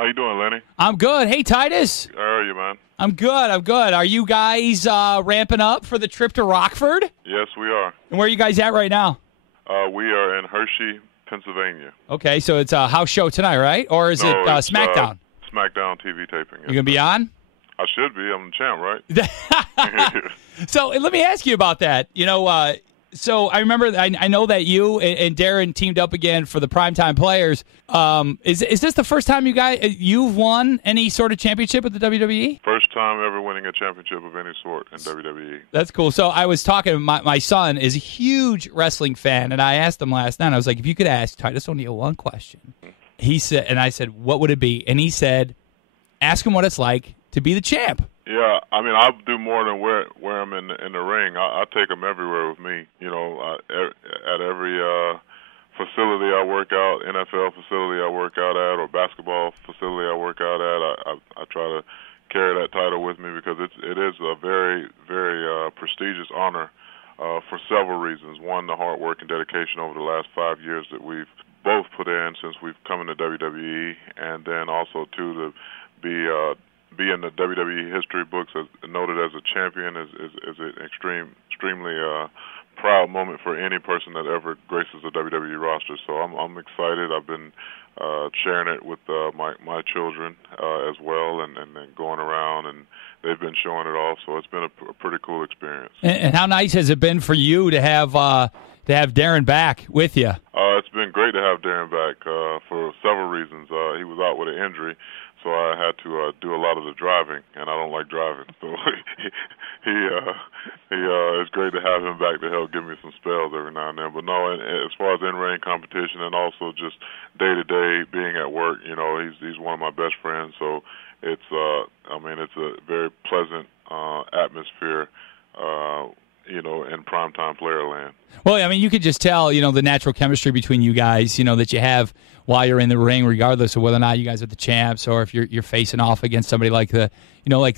How you doing, Lenny? I'm good. Hey, Titus. How are you, man? I'm good. Are you guys ramping up for the trip to Rockford? Yes, we are. And where are you guys at right now? We are in Hershey, Pennsylvania. Okay, so it's a house show tonight, right? Or is it SmackDown? SmackDown TV taping. You going to be on? I should be. I'm the champ, right? So let me ask you about that. So I remember, I know that you and Darren teamed up again for the Primetime Players. Is this the first time you've won any sort of championship with the WWE? First time ever winning a championship of any sort in WWE. That's cool. So I was talking, my son is a huge wrestling fan, and I asked him last night, I was like, if you could ask Titus O'Neil one question. He said, and I said, what would it be? And he said, ask him what it's like to be the champ. Yeah, I mean, I do more than wear them in the ring. I take them everywhere with me. At every facility I work out, NFL facility I work out at, or basketball facility I work out at, I try to carry that title with me because it is a very, very prestigious honor for several reasons. One, the hard work and dedication over the last 5 years that we've both put in since we've come into WWE, and then also two, to be in the WWE history books as noted as a champion is an extremely proud moment for any person that ever graces the WWE roster. So I'm excited. I've been sharing it with my children as well, and going around, and they've been showing it off. So it's been a pretty cool experience. And how nice has it been for you to have Darren back with you? It's been great to have Darren back for several reasons. He was out with an injury, so I had to do a lot of the driving, and I don't like driving. So it's great to have him back to help give me some spells every now and then. But no, as far as in-ring competition and also just day-to-day being at work, he's one of my best friends. So it's a very pleasant atmosphere, in primetime player land. Well, I mean, you could just tell, the natural chemistry between you guys, that you have while you're in the ring, regardless of whether or not you guys are the champs or if you're facing off against somebody like the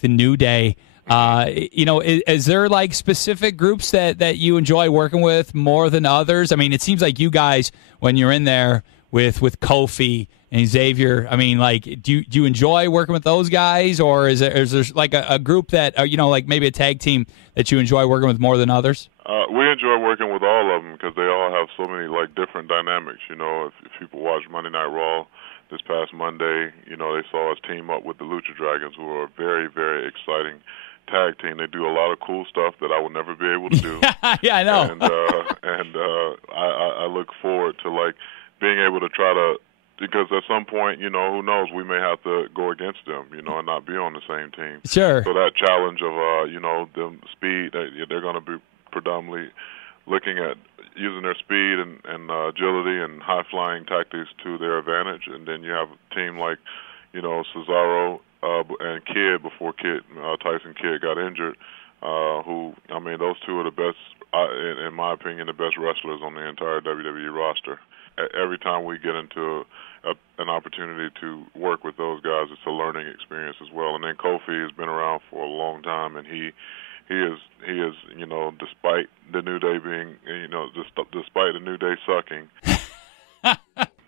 New Day. Is there like specific groups that you enjoy working with more than others? I mean, it seems like you guys, when you're in there with Kofi and Xavier, I mean, like, do you enjoy working with those guys, or is there like a group that, like maybe a tag team that you enjoy working with more than others? We enjoy working with all of them because they all have so many different dynamics. If people watch Monday Night Raw this past Monday, they saw us team up with the Lucha Dragons, who are a very, very exciting tag team. They do a lot of cool stuff that I will never be able to do. Yeah, I know. And I look forward to being able to try to, because at some point, who knows, we may have to go against them, and not be on the same team. Sure. So that challenge of, them speed, they're going to be predominantly looking at using their speed and agility and high-flying tactics to their advantage. And then you have a team like, Cesaro and Kidd, before Tyson Kidd got injured, who, those two are the best, in my opinion, the best wrestlers on the entire WWE roster. Every time we get into an opportunity to work with those guys, it's a learning experience as well. And then Kofi has been around for a long time, and he is, despite the New Day being, despite the New Day sucking.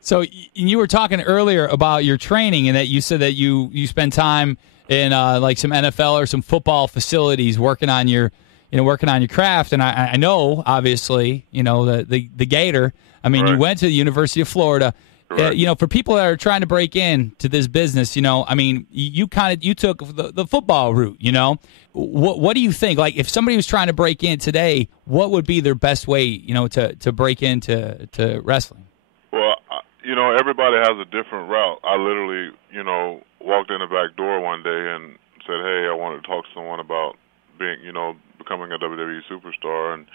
So you were talking earlier about your training, and that you said that you spend time in some NFL or some football facilities working on your craft. And I know, obviously, the Gator. I mean, right. You went to the University of Florida. For people that are trying to break into this business, you took the football route. What do you think? Like, if somebody was trying to break in today, what would be their best way, to break into wrestling? Well, everybody has a different route. I literally, walked in the back door one day and said, "Hey, I wanted to talk to someone about being, becoming a WWE superstar." And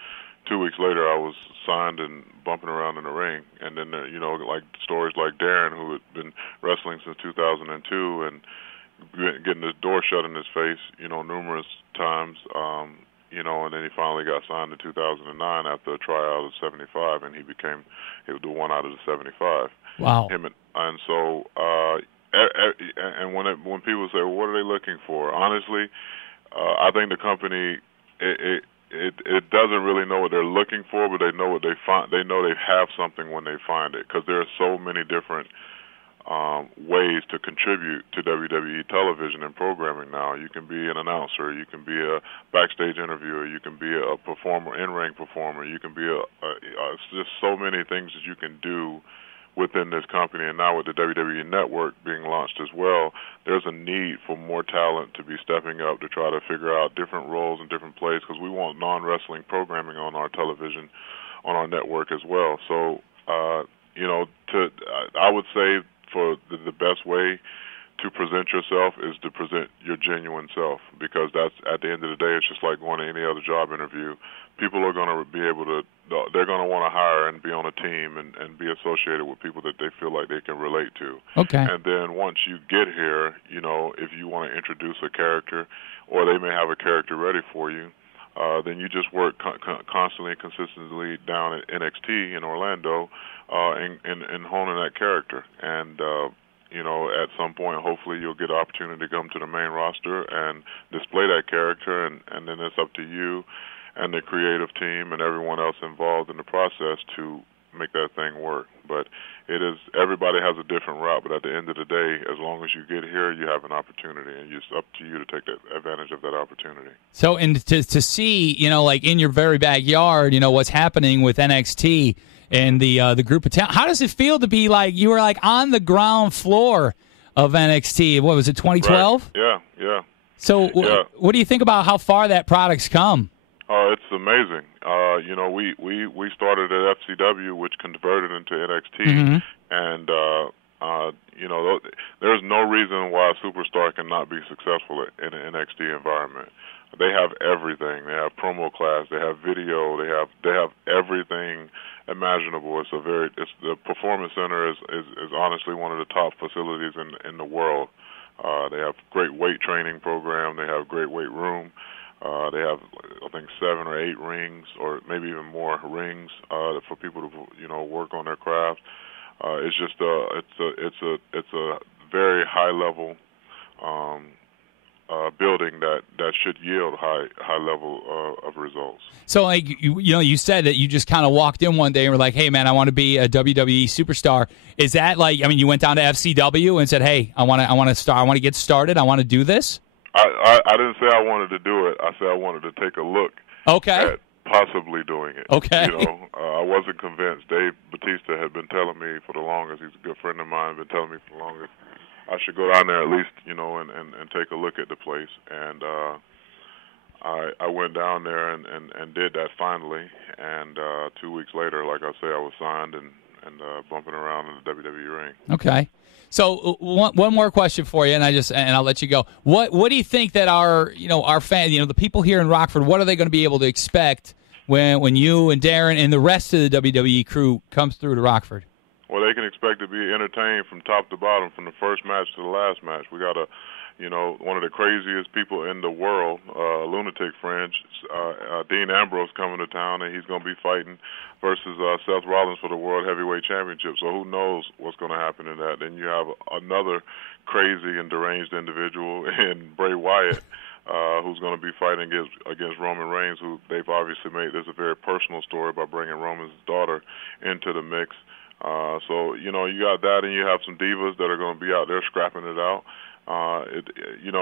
2 weeks later, I was signed and bumping around in the ring. And then, stories like Darren, who had been wrestling since 2002 and getting the door shut in his face, numerous times, and then he finally got signed in 2009 after a tryout of 75, and he was the one out of the 75. Wow. And so, and when people say, well, what are they looking for? Honestly, I think the company, it doesn't really know what they're looking for, but they know what they find. They know they have something when they find it, because there are so many different ways to contribute to WWE television and programming now. You can be an announcer, you can be a backstage interviewer, you can be a performer, in-ring performer, you can be it's just so many things that you can do within this company. And now with the WWE Network being launched as well, there's a need for more talent to be stepping up to try to figure out different roles and different plays, because we want non-wrestling programming on our television, on our network as well. So, I would say for the best way to present yourself is to present your genuine self, because that's, at the end of the day, it's just like going to any other job interview. People are going to be able to, they're going to want to hire and be on a team and be associated with people that they feel like they can relate to. Okay. And then once you get here, if you want to introduce a character, or they may have a character ready for you, then you just work constantly and consistently down at NXT in Orlando and honing that character. And, at some point, hopefully you'll get an opportunity to come to the main roster and display that character, and then it's up to you and the creative team and everyone else involved in the process to make that thing work. But everybody has a different route, but at the end of the day, as long as you get here, you have an opportunity, and it's up to you to take advantage of that opportunity. So, and to see, like in your very backyard, what's happening with NXT and the group of talent, how does it feel to be like, you were like on the ground floor of NXT? What was it, 2012? Right. Yeah. So what do you think about how far that product's come? It's amazing. We started at FCW, which converted into NXT, mm-hmm. and there's no reason why a superstar cannot be successful in an NXT environment. They have everything. They have promo class. They have video. They have everything imaginable. The Performance Center is honestly one of the top facilities in the world. They have great weight training program. They have great weight room. They have, I think, 7 or 8 rings, or maybe even more rings for people to work on their craft. It's just it's a very high level building that should yield high level of results. So, like you said that you just kind of walked in one day and were like, "Hey, man, I want to be a WWE superstar." Is that like? I mean, you went down to FCW and said, "Hey, I want to get started. I want to do this." I didn't say I wanted to do it. I said I wanted to take a look at possibly doing it. Okay. I wasn't convinced. Dave Bautista had been telling me for the longest. He's a good friend of mine. Been telling me for the longest I should go down there at least, and take a look at the place. And I went down there and did that finally. And 2 weeks later, like I say, I was signed and bumping around in the WWE ring. Okay. So one more question for you, and I'll let you go. What do you think that our fans, the people here in Rockford, what are they going to be able to expect when you and Darren and the rest of the WWE crew comes through to Rockford? Well, they can expect to be entertained from top to bottom, from the first match to the last match. We got one of the craziest people in the world, lunatic fringe, Dean Ambrose, coming to town, and he's going to be fighting versus Seth Rollins for the World Heavyweight Championship. So who knows what's going to happen in that? Then you have another crazy and deranged individual in Bray Wyatt, who's going to be fighting against Roman Reigns, who they've obviously made this a very personal story by bringing Roman's daughter into the mix. So you got that, and you have some divas that are going to be out there scrapping it out.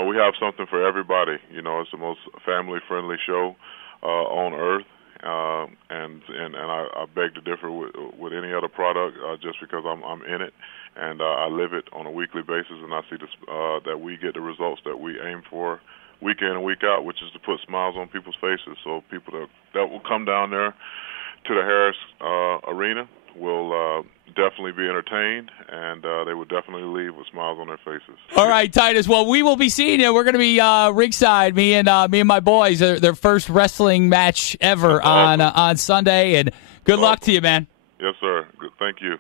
We have something for everybody. It's the most family-friendly show on earth, and I beg to differ with any other product just because I'm in it, and I live it on a weekly basis, and I see that we get the results that we aim for week in and week out, which is to put smiles on people's faces. So people that will come down there to the Harris Arena will definitely be entertained, and they will definitely leave with smiles on their faces. All right, Titus. Well, we will be seeing you. We're going to be ringside, me and my boys. Their first wrestling match ever on Sunday, and good luck to you, man. Yes, sir. Thank you.